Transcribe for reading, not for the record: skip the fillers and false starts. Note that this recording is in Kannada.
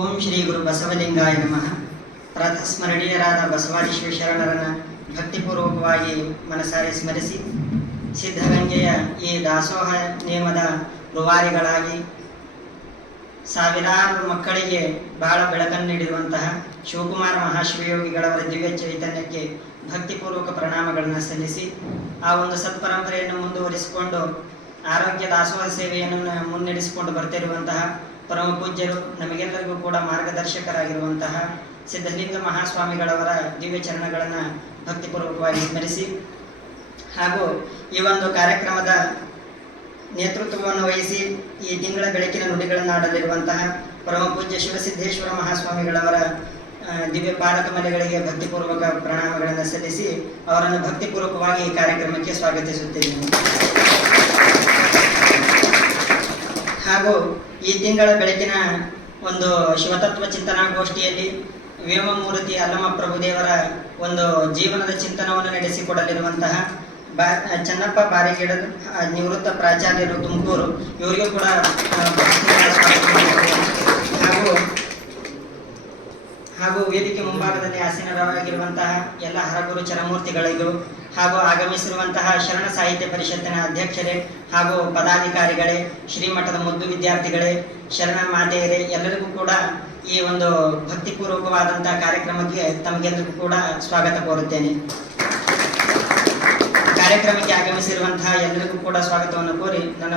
ಓಂ ಶ್ರೀ ಗುರು ಬಸವಲಿಂಗಾಯ ನಮಃ. ಪ್ರಾತಸ್ಮರಣೀಯರಾದ ಬಸವಾದೀಶ್ವರ ಶರಣರನ್ನು ಭಕ್ತಿಪೂರ್ವಕವಾಗಿ ಮನಸಾರೆ ಸ್ಮರಿಸಿ, ಸಿದ್ಧಗಂಗೆಯ ಈ ದಾಸೋಹ ನೇಮದ ರೂವಾರಿಗಳಾಗಿ ಸಾವಿರಾರು ಮಕ್ಕಳಿಗೆ ಬಹಳ ಬೆಳಕನ್ನು ನೀಡಿರುವಂತಹ ಶಿವಕುಮಾರ ಮಹಾಶಿವಯೋಗಿಗಳವರ ದಿವ್ಯ ಚೈತನ್ಯಕ್ಕೆ ಭಕ್ತಿಪೂರ್ವಕ ಪ್ರಣಾಮಗಳನ್ನು ಸಲ್ಲಿಸಿ, ಆ ಒಂದು ಸತ್ಪರಂಪರೆಯನ್ನು ಮುಂದುವರಿಸಿಕೊಂಡು ಆರೋಗ್ಯ ದಾಸೋಹ ಸೇವೆಯನ್ನು ಮುನ್ನಡೆಸಿಕೊಂಡು ಬರ್ತಿರುವಂತಹ ಪರಮ ಪೂಜ್ಯರು, ನಮಗೆಲ್ಲರಿಗೂ ಕೂಡ ಮಾರ್ಗದರ್ಶಕರಾಗಿರುವಂತಹ ಸಿದ್ಧಲಿಂಗ ಮಹಾಸ್ವಾಮಿಗಳವರ ದಿವ್ಯ ಚರಣಗಳನ್ನು ಭಕ್ತಿಪೂರ್ವಕವಾಗಿ ಸ್ಮರಿಸಿ, ಹಾಗೂ ಈ ಒಂದು ಕಾರ್ಯಕ್ರಮದ ನೇತೃತ್ವವನ್ನು ವಹಿಸಿ ಈ ತಿಂಗಳ ಬೆಳಕಿನ ನುಡಿಗಳನ್ನು ಆಡಲಿರುವಂತಹ ಪರಮ ಪೂಜ್ಯ ಶಿವಸಿದ್ದೇಶ್ವರ ಮಹಾಸ್ವಾಮಿಗಳವರ ದಿವ್ಯ ಪಾದಕಮಲೆಗಳಿಗೆ ಭಕ್ತಿಪೂರ್ವಕ ಪ್ರಣಾಮಗಳನ್ನು ಸಲ್ಲಿಸಿ ಅವರನ್ನು ಭಕ್ತಿಪೂರ್ವಕವಾಗಿ ಈ ಕಾರ್ಯಕ್ರಮಕ್ಕೆ ಸ್ವಾಗತಿಸುತ್ತಿದ್ದೇನೆ. ಹಾಗೂ ಈ ತಿಂಗಳ ಬೆಳಕಿನ ಒಂದು ಶಿವತತ್ವ ಚಿಂತನಾಗೋಷ್ಠಿಯಲ್ಲಿ ವ್ಯೋಮಮೂರ್ತಿ ಅಲ್ಲಮ ಪ್ರಭುದೇವರ ಒಂದು ಜೀವನದ ಚಿಂತನವನ್ನು ನಡೆಸಿಕೊಡಲಿರುವಂತಹ ಚನ್ನಪ್ಪ ಬಾರಿಗಿಡದ ನಿವೃತ್ತ ಪ್ರಾಚಾರ್ಯರು ತುಮಕೂರು, ಇವರಿಗೂ ಕೂಡ ಹಾಗೂ ವೇದಿಕೆ ಮುಂಭಾಗದಲ್ಲಿ ಆಸೀನರಾಗಿರುವಂತಹ ಎಲ್ಲ ಹರಗುರು ಚರಮೂರ್ತಿಗಳಿಗೂ, ಹಾಗೂ ಆಗಮಿಸಿರುವಂತಹ ಶರಣ ಸಾಹಿತ್ಯ ಪರಿಷತ್ತಿನ ಅಧ್ಯಕ್ಷರೇ ಹಾಗೂ ಪದಾಧಿಕಾರಿಗಳೇ, ಶ್ರೀಮಠದ ಮುದ್ದು ವಿದ್ಯಾರ್ಥಿಗಳೇ, ಶರಣ ಮಾತೆಯರೇ, ಎಲ್ಲರಿಗೂ ಕೂಡ ಈ ಒಂದು ಭಕ್ತಿಪೂರ್ವಕವಾದಂತಹ ಕಾರ್ಯಕ್ರಮಕ್ಕೆ ತಮಗೆಲ್ಲರಿಗೂ ಕೂಡ ಸ್ವಾಗತ ಕೋರುತ್ತೇನೆ. ಕಾರ್ಯಕ್ರಮಕ್ಕೆ ಆಗಮಿಸಿರುವಂತಹ ಎಲ್ಲರಿಗೂ ಕೂಡ ಸ್ವಾಗತವನ್ನು ಕೋರಿ ನನ್ನ